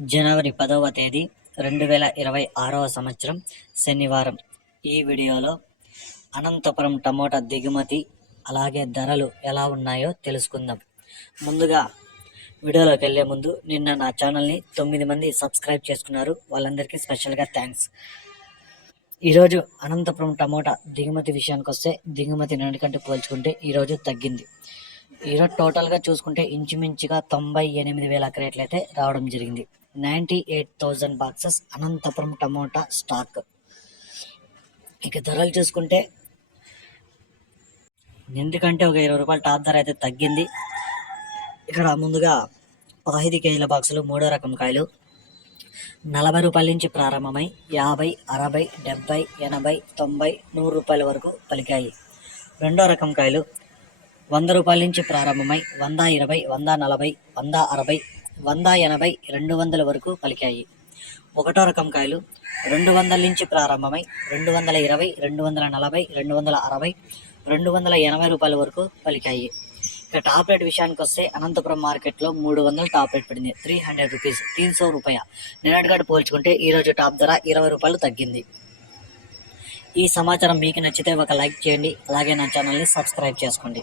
జనవరి పదవ తేదీ రెండు వేల ఇరవై ఆరవ సంవత్సరం శనివారం. ఈ వీడియోలో అనంతపురం టమోటా దిగుమతి అలాగే ధరలు ఎలా ఉన్నాయో తెలుసుకుందాం. ముందుగా వీడియోలోకి వెళ్ళే ముందు నిన్న నా ఛానల్ని తొమ్మిది మంది సబ్స్క్రైబ్ చేసుకున్నారు. వాళ్ళందరికీ స్పెషల్గా థ్యాంక్స్. ఈరోజు అనంతపురం టమోటా దిగుమతి విషయానికి వస్తే దిగుమతి నిన్నటికంటే పోల్చుకుంటే ఈరోజు తగ్గింది. ఈరోజు టోటల్గా చూసుకుంటే ఇంచుమించుగా తొంభై ఎనిమిది వేల క్రేట్లు అయితే రావడం జరిగింది. Ninety eight thousand boxes Anantapuram tomato stock ఇక ధరలు చూసుకుంటే ఎందుకంటే ఒక ఇరవై రూపాయలు టాప్ ధర అయితే తగ్గింది. ఇక్కడ ముందుగా పదహైదు కేజీల బాక్సులు మూడో రకం కాయలు. నలభై రూపాయల నుంచి ప్రారంభమై యాభై అరవై డెబ్బై ఎనభై తొంభై నూరు రూపాయల వరకు పలికాయి. రెండో రకం కాయలు వంద రూపాయల నుంచి ప్రారంభమై వంద ఇరవై వంద నలభై వంద అరవై వంద ఎనభై రెండు వందల వరకు పలికాయి. ఒకటో రకం కాయలు రెండు వందల నుంచి ప్రారంభమై రెండు వందల ఇరవై రెండు వందల నలభై రెండు వందల అరవై రెండు వందల ఎనభై రూపాయల వరకు పలికాయి. ఇక టాప్ రేట్ విషయానికి వస్తే అనంతపురం మార్కెట్లో మూడు వందలు టాప్ రేట్ పడింది. త్రీ హండ్రెడ్ రూపీస్ తీన్ సో రూపాయ. నిన్నటిగాడు పోల్చుకుంటే ఈరోజు టాప్ ధర ఇరవై రూపాయలు తగ్గింది. ఈ సమాచారం మీకు నచ్చితే ఒక లైక్ చేయండి. అలాగే నా ఛానల్ని సబ్స్క్రైబ్ చేసుకోండి.